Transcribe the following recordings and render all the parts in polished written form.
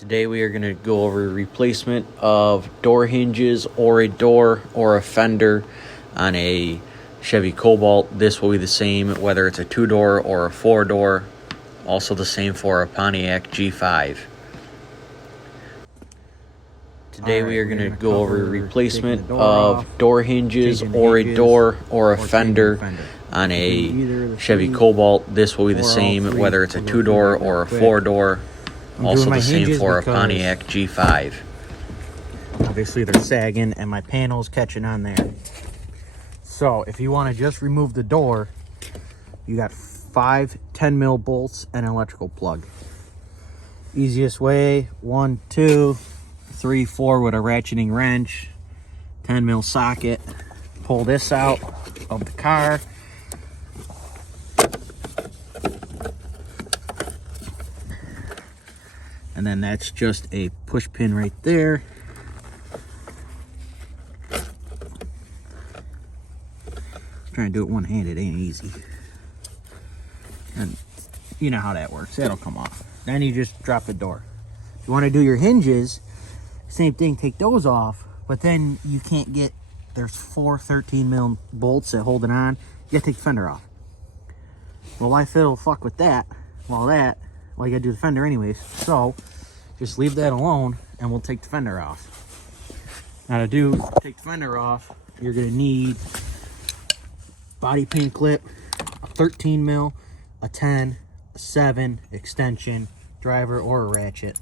Today we are going to go over replacement of door hinges or a door or a fender on a Chevy Cobalt. This will be the same whether it's a 2-door or a 4-door. Also the same for a Pontiac G5. Today we are going to go over replacement of door hinges or a door or a fender on a Chevy Cobalt. This will be the same whether it's a 2-door or a 4-door. Also the same for a Pontiac G5. Obviously they're sagging and my panel's catching on there. So if you want to just remove the door, you got 5 10 mil bolts and an electrical plug. Easiest way, 1, 2, 3, 4 with a ratcheting wrench, 10 mil socket. Pull this out of the car. And then that's just a push pin right there. Trying to do it one-handed ain't easy. And you know how that works. That'll come off. Then you just drop the door. If you want to do your hinges, same thing, take those off. But then you can't get, there's 4 13 mil bolts that hold it on. You gotta take the fender off. Well, why fiddle fuck with that? Well, you gotta do the fender anyways. So just leave that alone and we'll take the fender off. Now to take the fender off, you're gonna need body pin clip, a 13 mil, a 10, a 7, extension, driver or a ratchet.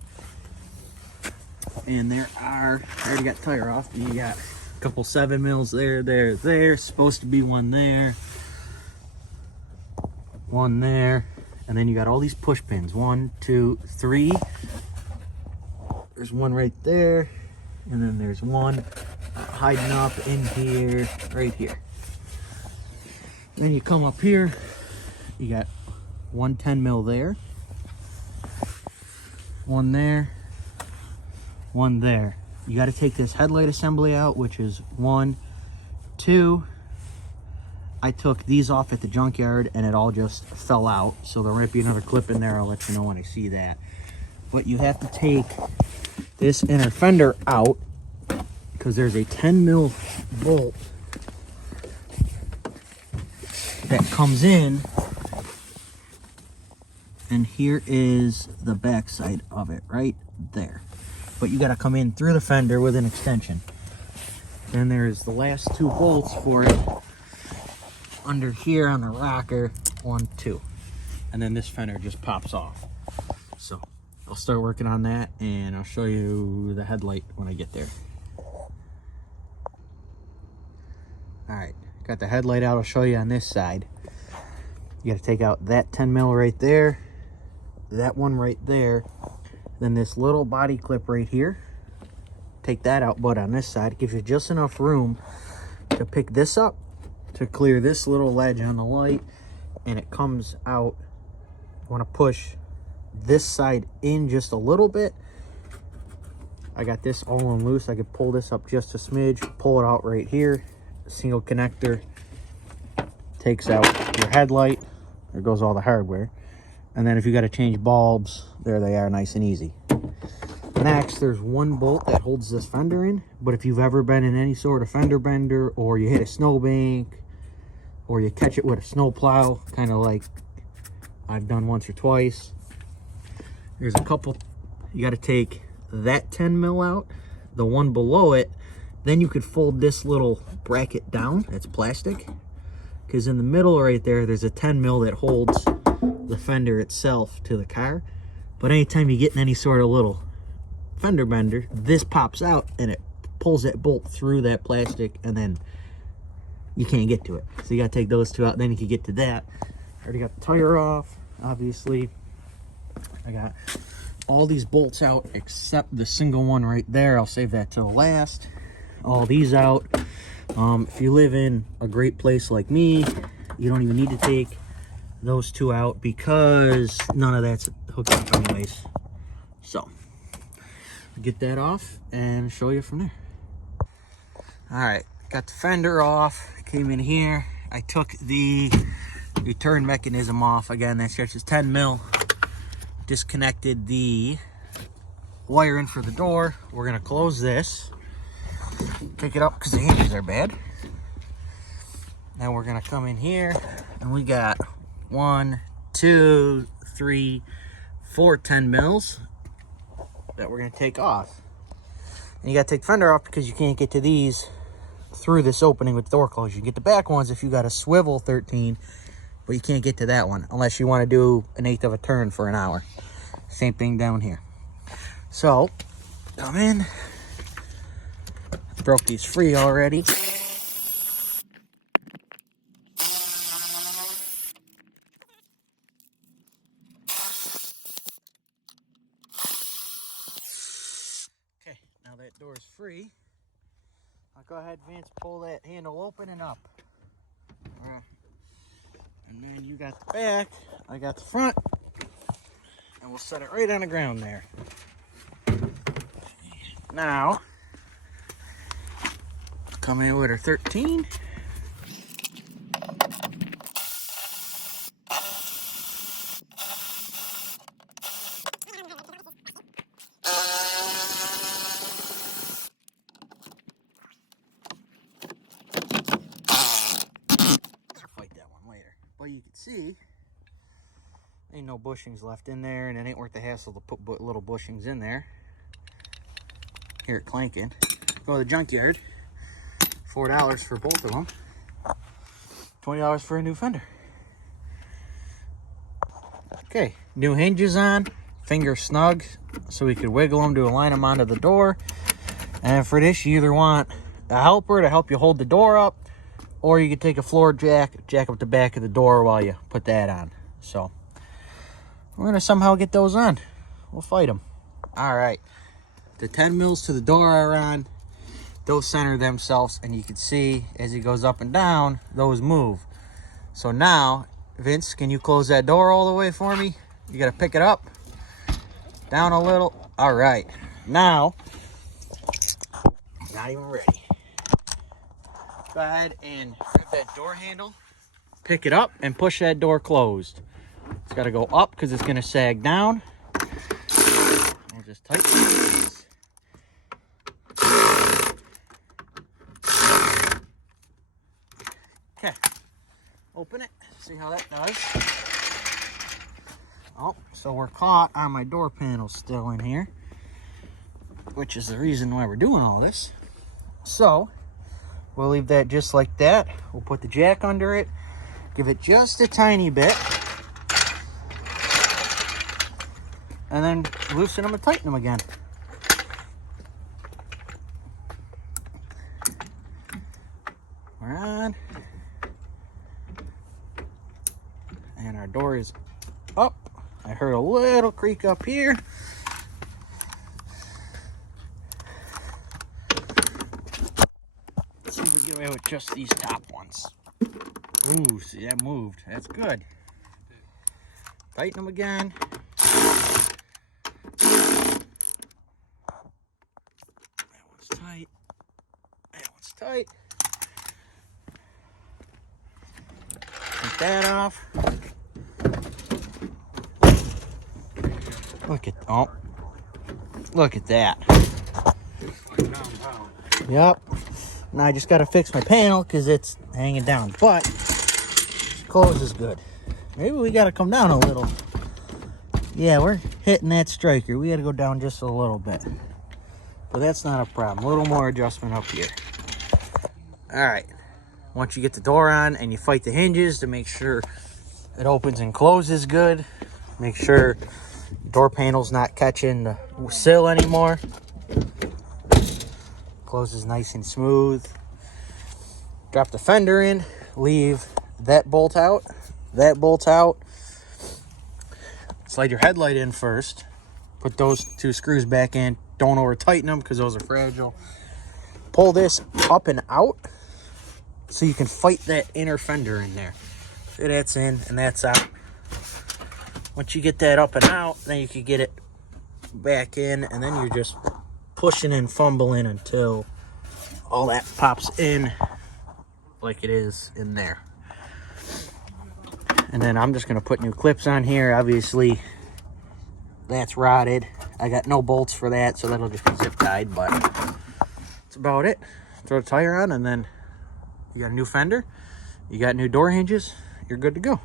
And there are, I already got the tire off, you got a couple 7 mils there, supposed to be one there, one there, and then you got all these push pins, 1, 2, 3. There's one right there, and then there's one hiding up in here, right here. Then you come up here, you got 1 10 mil there, one there, one there. You got to take this headlight assembly out, which is 1, 2. I took these off at the junkyard and it all just fell out, so there might be another clip in there. I'll let you know when I see that. But you have to take this inner fender out because there's a 10 mil bolt that comes in, and here is the back side of it right there. But you got to come in through the fender with an extension. Then there's the last 2 bolts for it under here on the rocker, 1, 2, and then this fender just pops off. So I'll start working on that and I'll show you the headlight when I get there. All right, got the headlight out. I'll show you on this side. You got to take out that 10 mil right there, that one right there, then this little body clip right here. Take that out, but on this side it gives you just enough room to pick this up to clear this little ledge on the light, and it comes out. You want to push this side in just a little bit. I got this all on loose. I could pull this up just a smidge, pull it out right here. Single connector takes out your headlight. There goes all the hardware. And then if you got to change bulbs, there they are, nice and easy. Next, there's one bolt that holds this fender in, but if you've ever been in any sort of fender bender, or you hit a snowbank, or you catch it with a snow plow, kind of like I've done once or twice, there's a couple, you got to take that 10 mil out, the one below it, then you could fold this little bracket down, it's plastic, because in the middle right there, there's a 10 mil that holds the fender itself to the car. But anytime you get in any sort of little fender bender, this pops out and it pulls that bolt through that plastic, and then you can't get to it. So you got to take those 2 out, then you can get to that. I already got the tire off, obviously. I got all these bolts out except the single one right there. I'll save that till last. All these out. If you live in a great place like me, you don't even need to take those 2 out because none of that's hooked up anyways. So get that off and show you from there. All right, got the fender off, came in here. I took the return mechanism off. Again, that's just 10 mil. Disconnected the wire in for the door. We're gonna close this, take it up because the hinges are bad. Now we're gonna come in here, and we got 1, 2, 3, 4 10 mils that we're gonna take off. And you gotta take the fender off because you can't get to these through this opening with the door closed. You can get the back ones if you got a swivel 13, but you can't get to that one unless you want to do 1/8 of a turn for an hour. Same thing down here. So, come in. Broke these free already. Okay, now that door is free. I'll go ahead, Vince, pull that handle open and up. And then you got the back, I got the front, and we'll set it right on the ground there. Now, come in with our 13. Fight that one later. But you can see, ain't no bushings left in there, and it ain't worth the hassle to put little bushings in there. Hear it clanking. Go to the junkyard. $4 for both of them. $20 for a new fender. Okay, new hinges on. Finger snug, so we could wiggle them to align them onto the door. And for this, you either want a helper to help you hold the door up, or you could take a floor jack up the back of the door while you put that on. So we're gonna somehow get those on. We'll fight them. All right, the 10 mils to the door are on. Those center themselves, and you can see as it goes up and down, those move. So now, Vince, can you close that door all the way for me? You gotta pick it up, down a little. All right, now, not even ready. Go ahead and grab that door handle, pick it up, and push that door closed. It's gotta go up because it's gonna sag down. We'll just tighten this. Okay, open it, see how that does. Oh, so we're caught on my door panel still in here, which is the reason why we're doing all this. So, we'll leave that just like that. We'll put the jack under it, give it just a tiny bit, and then loosen them and tighten them again. We're on. And our door is up. I heard a little creak up here. Let's see if we get away with just these top ones. Ooh, see, that moved. That's good. Tighten them again. That one's tight. That one's tight. Take that off. Look at that. Yep. Now I just got to fix my panel because it's hanging down, but close is good. Maybe we got to come down a little. Yeah, we're hitting that striker. We got to go down just a little bit, but that's not a problem. A little more adjustment up here. All right. Once you get the door on and you fight the hinges to make sure it opens and closes good, make sure the door panel's not catching the sill anymore. Closes nice and smooth. Drop the fender in, leave that bolt out, slide your headlight in first, put those 2 screws back in, don't over tighten them because those are fragile. Pull this up and out so you can fight that inner fender in there. So that's in and that's out. Once you get that up and out, then you can get it back in, and then you're just pushing and fumbling until all that pops in like it is in there. And then I'm just going to put new clips on here. Obviously, that's rotted. I got no bolts for that, so that'll just be zip tied, but that's about it. Throw the tire on, and then you got a new fender, you got new door hinges, you're good to go.